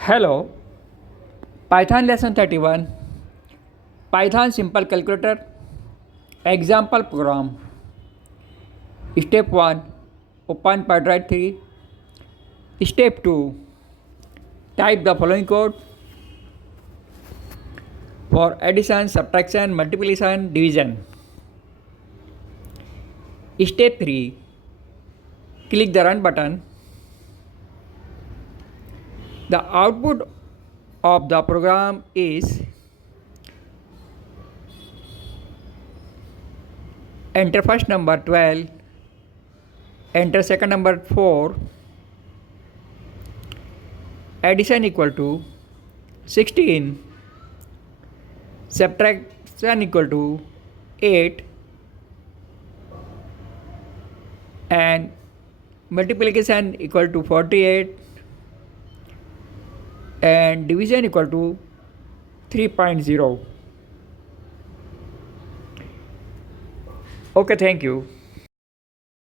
Hello, Python lesson 31, Python simple calculator, example program. Step 1, open Python 3. Step 2, type the following code for addition, subtraction, multiplication, division. Step 3, click the run button. The output of the program is enter first number 12, enter second number 4, addition equal to 16, subtraction equal to 8, and multiplication equal to 48, and division equal to 3.0. Okay, thank you.